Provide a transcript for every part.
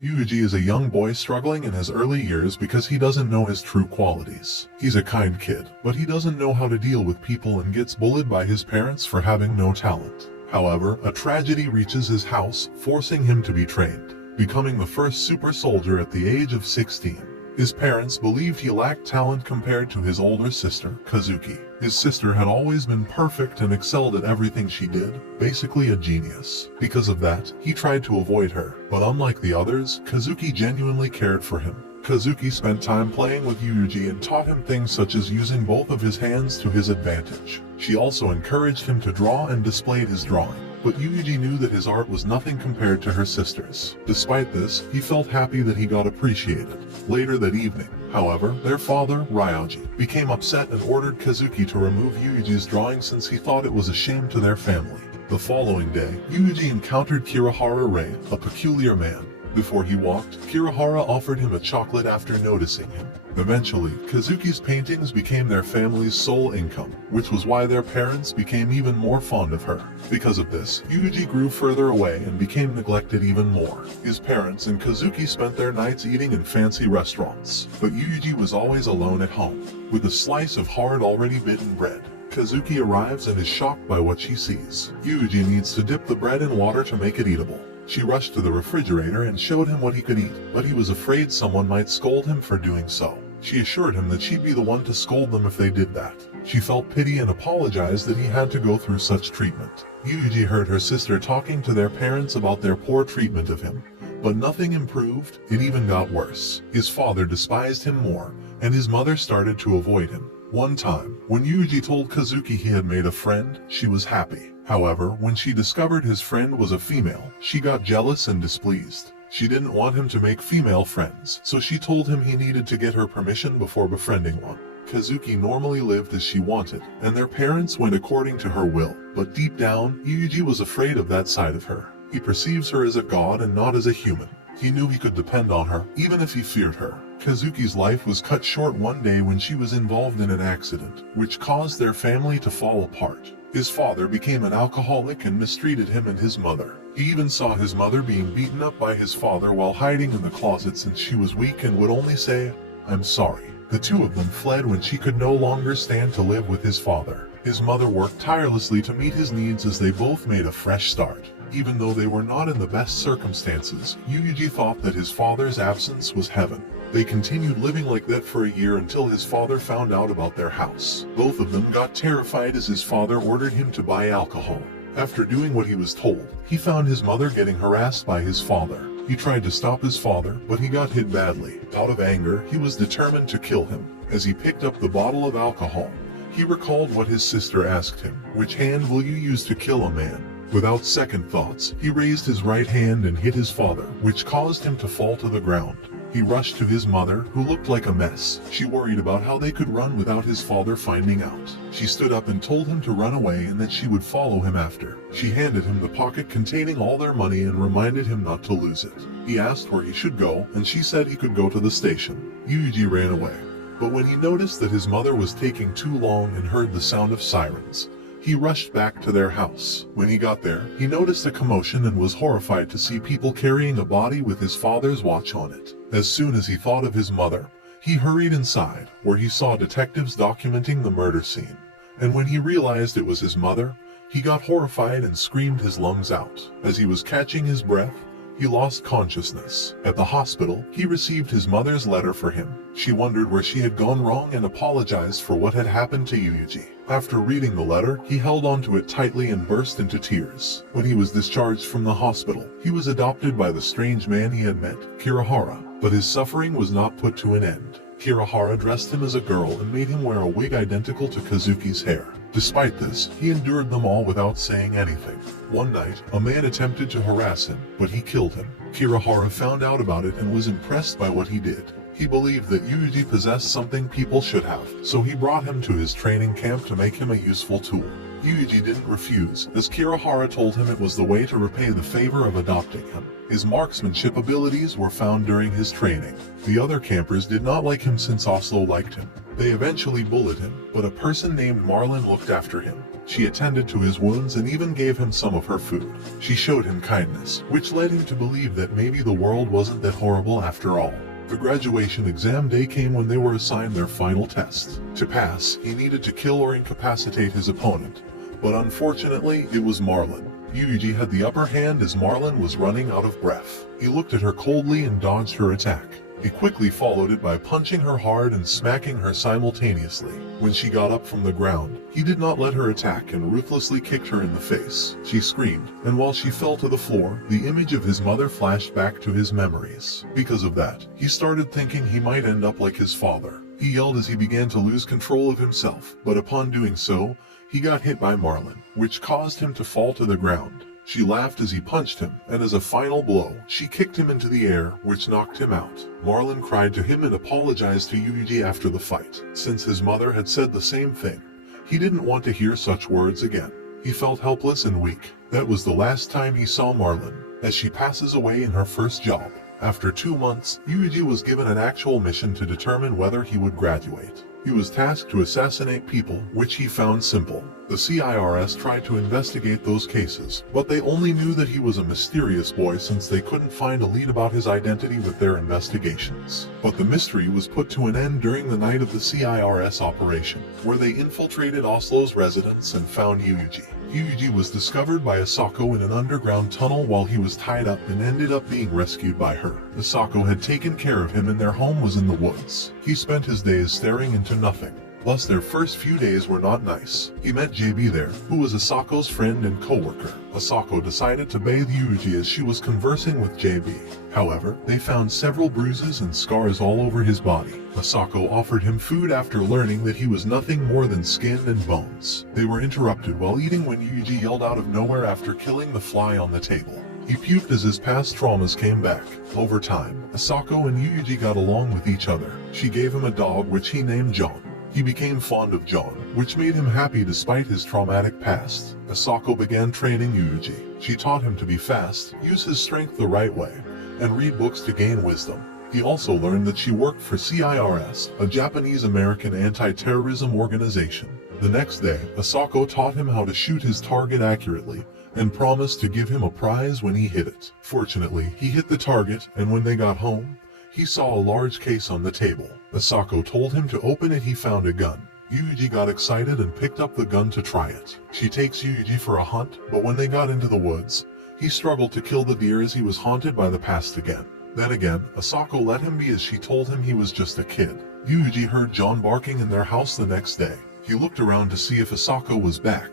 Yuuji is a young boy struggling in his early years because he doesn't know his true qualities. He's a kind kid, but he doesn't know how to deal with people and gets bullied by his parents for having no talent. However, a tragedy reaches his house, forcing him to be trained, becoming the first super soldier at the age of 16. His parents believed he lacked talent compared to his older sister, Kazuki. His sister had always been perfect and excelled at everything she did, basically a genius. Because of that, he tried to avoid her. But unlike the others, Kazuki genuinely cared for him. Kazuki spent time playing with Yuuji and taught him things such as using both of his hands to his advantage. She also encouraged him to draw and displayed his drawing. But Yuuji knew that his art was nothing compared to her sister's. Despite this, he felt happy that he got appreciated. Later that evening, however, their father, Ryuji, became upset and ordered Kazuki to remove Yuuji's drawing since he thought it was a shame to their family. The following day, Yuuji encountered Kirihara Rei, a peculiar man. Before he walked, Kirihara offered him a chocolate after noticing him. Eventually, Kazuki's paintings became their family's sole income, which was why their parents became even more fond of her. Because of this, Yuuji grew further away and became neglected even more. His parents and Kazuki spent their nights eating in fancy restaurants, but Yuuji was always alone at home, with a slice of hard already bitten bread. Kazuki arrives and is shocked by what she sees. Yuuji needs to dip the bread in water to make it eatable. She rushed to the refrigerator and showed him what he could eat, but he was afraid someone might scold him for doing so. She assured him that she'd be the one to scold them if they did that. She felt pity and apologized that he had to go through such treatment. Yuuji heard her sister talking to their parents about their poor treatment of him. But nothing improved, it even got worse. His father despised him more, and his mother started to avoid him. One time, when Yuuji told Kazuki he had made a friend, she was happy. However, when she discovered his friend was a female, she got jealous and displeased. She didn't want him to make female friends, so she told him he needed to get her permission before befriending one. Kazuki normally lived as she wanted, and their parents went according to her will. But deep down, Yuuji was afraid of that side of her. He perceives her as a god and not as a human. He knew he could depend on her, even if he feared her. Kazuki's life was cut short one day when she was involved in an accident, which caused their family to fall apart. His father became an alcoholic and mistreated him and his mother. He even saw his mother being beaten up by his father while hiding in the closet since she was weak and would only say, "I'm sorry." The two of them fled when she could no longer stand to live with his father. His mother worked tirelessly to meet his needs as they both made a fresh start. Even though they were not in the best circumstances, Yuuji thought that his father's absence was heaven. They continued living like that for a year until his father found out about their house. Both of them got terrified as his father ordered him to buy alcohol. After doing what he was told, he found his mother getting harassed by his father. He tried to stop his father, but he got hit badly. Out of anger, he was determined to kill him. As he picked up the bottle of alcohol, he recalled what his sister asked him, "Which hand will you use to kill a man?" Without second thoughts, he raised his right hand and hit his father, which caused him to fall to the ground. He rushed to his mother, who looked like a mess. She worried about how they could run without his father finding out. She stood up and told him to run away and that she would follow him after. She handed him the pocket containing all their money and reminded him not to lose it. He asked where he should go, and she said he could go to the station. Yuuji ran away. But when he noticed that his mother was taking too long and heard the sound of sirens, he rushed back to their house. When he got there, he noticed a commotion and was horrified to see people carrying a body with his father's watch on it. As soon as he thought of his mother, he hurried inside, where he saw detectives documenting the murder scene. And when he realized it was his mother, he got horrified and screamed his lungs out. As he was catching his breath, he lost consciousness. At the hospital, he received his mother's letter for him. She wondered where she had gone wrong and apologized for what had happened to Yuuji. After reading the letter, he held onto it tightly and burst into tears. When he was discharged from the hospital, he was adopted by the strange man he had met, Kirihara. But his suffering was not put to an end. Kirihara dressed him as a girl and made him wear a wig identical to Kazuki's hair. Despite this, he endured them all without saying anything. One night, a man attempted to harass him, but he killed him. Kirihara found out about it and was impressed by what he did. He believed that Yuuji possessed something people should have, so he brought him to his training camp to make him a useful tool. Yuuji didn't refuse, as Kirihara told him it was the way to repay the favor of adopting him. His marksmanship abilities were found during his training. The other campers did not like him since Oslo liked him. They eventually bullied him, but a person named Marlin looked after him. She attended to his wounds and even gave him some of her food. She showed him kindness, which led him to believe that maybe the world wasn't that horrible after all. The graduation exam day came when they were assigned their final test. To pass, he needed to kill or incapacitate his opponent, but unfortunately, it was Marlin. Yuuji had the upper hand as Marlin was running out of breath. He looked at her coldly and dodged her attack. He quickly followed it by punching her hard and smacking her simultaneously. When she got up from the ground, he did not let her attack and ruthlessly kicked her in the face. She screamed, and while she fell to the floor, the image of his mother flashed back to his memories. Because of that, he started thinking he might end up like his father. He yelled as he began to lose control of himself, but upon doing so, he got hit by Marlin, which caused him to fall to the ground. She laughed as he punched him, and as a final blow, she kicked him into the air, which knocked him out. Marlin cried to him and apologized to Yuuji after the fight. Since his mother had said the same thing, he didn't want to hear such words again. He felt helpless and weak. That was the last time he saw Marlin, as she passes away in her first job. After 2 months, Yuuji was given an actual mission to determine whether he would graduate. He was tasked to assassinate people, which he found simple. The CIRS tried to investigate those cases, but they only knew that he was a mysterious boy since they couldn't find a lead about his identity with their investigations. But the mystery was put to an end during the night of the CIRS operation, where they infiltrated Oslo's residence and found Yuuji. Yuuji was discovered by Asako in an underground tunnel while he was tied up and ended up being rescued by her. Asako had taken care of him and their home was in the woods. He spent his days staring into nothing. Thus their first few days were not nice. He met JB there, who was Asako's friend and co-worker. Asako decided to bathe Yuuji as she was conversing with JB. However, they found several bruises and scars all over his body. Asako offered him food after learning that he was nothing more than skin and bones. They were interrupted while eating when Yuuji yelled out of nowhere after killing the fly on the table. He puked as his past traumas came back. Over time, Asako and Yuuji got along with each other. She gave him a dog which he named John. He became fond of John, which made him happy despite his traumatic past. Asako began training Yuuji. She taught him to be fast, use his strength the right way, and read books to gain wisdom. He also learned that she worked for CIRS, a Japanese-American anti-terrorism organization. The next day, Asako taught him how to shoot his target accurately, and promised to give him a prize when he hit it. Fortunately, he hit the target, and when they got home, he saw a large case on the table. Asako told him to open it. He found a gun. Yuuji got excited and picked up the gun to try it. She takes Yuuji for a hunt, but when they got into the woods, he struggled to kill the deer as he was haunted by the past again. Then again, Asako let him be as she told him he was just a kid. Yuuji heard John barking in their house the next day. He looked around to see if Asako was back,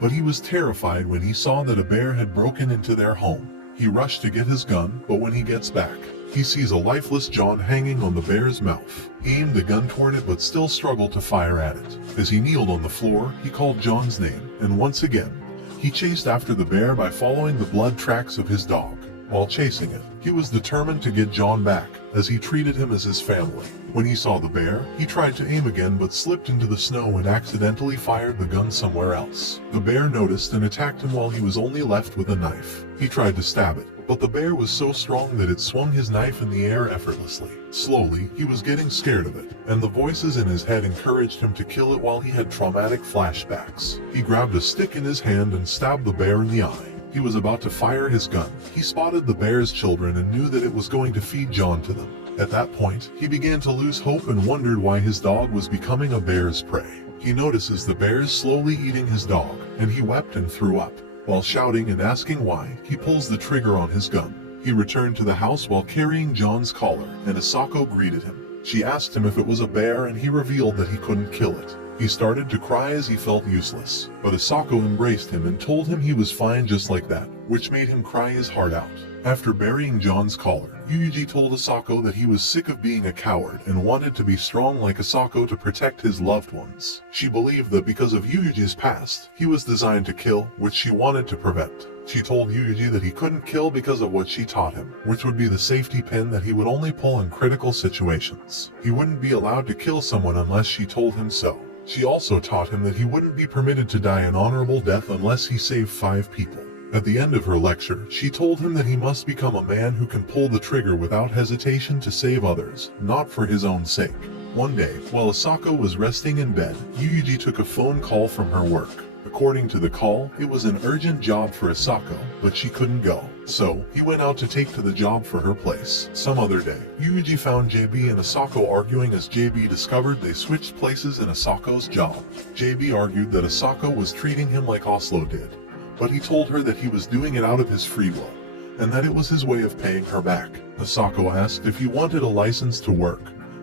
but he was terrified when he saw that a bear had broken into their home. He rushed to get his gun, but when he gets back, he sees a lifeless John hanging on the bear's mouth. He aimed the gun toward it but still struggled to fire at it. As he kneeled on the floor, he called John's name, and once again, he chased after the bear by following the blood tracks of his dog. While chasing it, he was determined to get John back, as he treated him as his family. When he saw the bear, he tried to aim again but slipped into the snow and accidentally fired the gun somewhere else. The bear noticed and attacked him while he was only left with a knife. He tried to stab it, but the bear was so strong that it swung his knife in the air effortlessly. Slowly, he was getting scared of it, and the voices in his head encouraged him to kill it while he had traumatic flashbacks. He grabbed a stick in his hand and stabbed the bear in the eye. He was about to fire his gun. He spotted the bear's children and knew that it was going to feed John to them. At that point, he began to lose hope and wondered why his dog was becoming a bear's prey. He notices the bears slowly eating his dog, and he wept and threw up. While shouting and asking why, he pulls the trigger on his gun. He returned to the house while carrying John's collar, and Asako greeted him. She asked him if it was a bear and he revealed that he couldn't kill it. He started to cry as he felt useless, but Asako embraced him and told him he was fine just like that, which made him cry his heart out. After burying John's collar, Yuuji told Asako that he was sick of being a coward and wanted to be strong like Asako to protect his loved ones. She believed that because of Yuuji's past, he was designed to kill, which she wanted to prevent. She told Yuuji that he couldn't kill because of what she taught him, which would be the safety pin that he would only pull in critical situations. He wouldn't be allowed to kill someone unless she told him so. She also taught him that he wouldn't be permitted to die an honorable death unless he saved 5 people. At the end of her lecture, she told him that he must become a man who can pull the trigger without hesitation to save others, not for his own sake. One day, while Asako was resting in bed, Yuuji took a phone call from her work. According to the call, it was an urgent job for Asako, but she couldn't go. So, he went out to take to the job for her place. Some other day, Yuuji found JB and Asako arguing as JB discovered they switched places in Asako's job. JB argued that Asako was treating him like Oslo did, but he told her that he was doing it out of his free will, and that it was his way of paying her back. Asako asked if he wanted a license to work,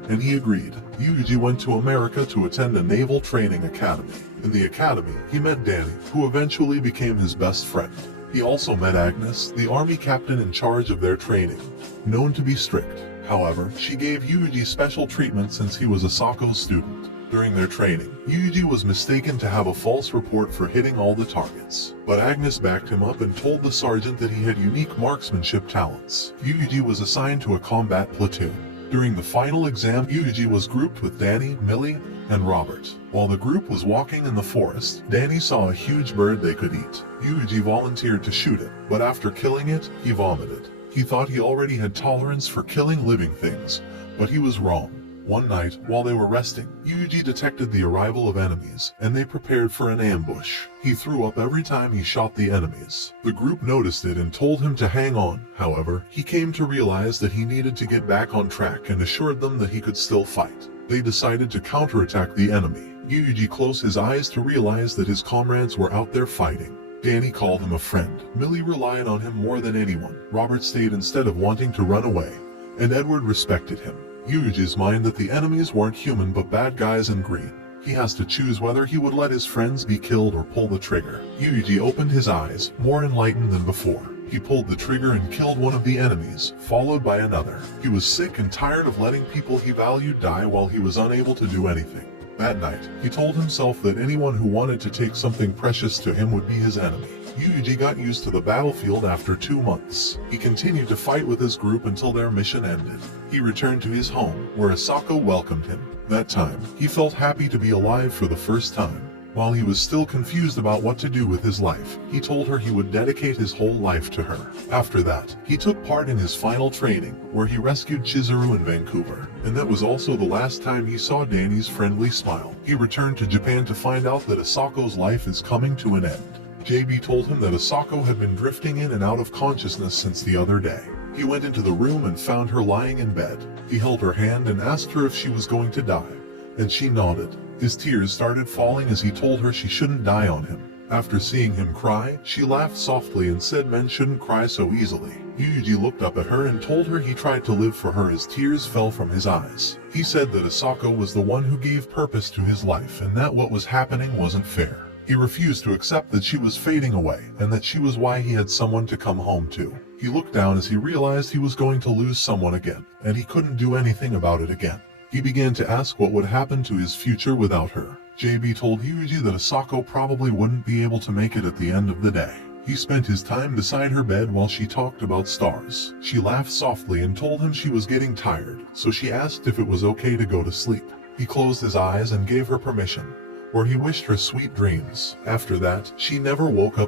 and he agreed. Yuuji went to America to attend a naval training academy. In the academy, he met Danny, who eventually became his best friend. He also met Agnes, the army captain in charge of their training, known to be strict. However, she gave Yuuji special treatment since he was Asako's student. During their training, Yuuji was mistaken to have a false report for hitting all the targets. But Agnes backed him up and told the sergeant that he had unique marksmanship talents. Yuuji was assigned to a combat platoon. During the final exam, Yuuji was grouped with Danny, Millie, and Robert. While the group was walking in the forest, Danny saw a huge bird they could eat. Yuuji volunteered to shoot it, but after killing it, he vomited. He thought he already had tolerance for killing living things, but he was wrong. One night, while they were resting, Yuuji detected the arrival of enemies, and they prepared for an ambush. He threw up every time he shot the enemies. The group noticed it and told him to hang on. However, he came to realize that he needed to get back on track and assured them that he could still fight. They decided to counterattack the enemy. Yuuji closed his eyes to realize that his comrades were out there fighting. Danny called him a friend. Millie relied on him more than anyone. Robert stayed instead of wanting to run away, and Edward respected him. Yuuji's mind that the enemies weren't human but bad guys in green. He has to choose whether he would let his friends be killed or pull the trigger. Yuuji opened his eyes, more enlightened than before. He pulled the trigger and killed one of the enemies, followed by another. He was sick and tired of letting people he valued die while he was unable to do anything. That night, he told himself that anyone who wanted to take something precious to him would be his enemy. Yuuji got used to the battlefield after 2 months. He continued to fight with his group until their mission ended. He returned to his home, where Asako welcomed him. That time, he felt happy to be alive for the first time. While he was still confused about what to do with his life, he told her he would dedicate his whole life to her. After that, he took part in his final training, where he rescued Chizuru in Vancouver, and that was also the last time he saw Danny's friendly smile. He returned to Japan to find out that Asako's life is coming to an end. JB told him that Asako had been drifting in and out of consciousness since the other day. He went into the room and found her lying in bed. He held her hand and asked her if she was going to die, and she nodded. His tears started falling as he told her she shouldn't die on him. After seeing him cry, she laughed softly and said men shouldn't cry so easily. Yuuji looked up at her and told her he tried to live for her as tears fell from his eyes. He said that Asako was the one who gave purpose to his life and that what was happening wasn't fair. He refused to accept that she was fading away and that she was why he had someone to come home to. He looked down as he realized he was going to lose someone again, and he couldn't do anything about it again. He began to ask what would happen to his future without her. JB told Yuuji that Asako probably wouldn't be able to make it at the end of the day. He spent his time beside her bed while she talked about stars. She laughed softly and told him she was getting tired, so she asked if it was okay to go to sleep. He closed his eyes and gave her permission, where he wished her sweet dreams. After that, she never woke up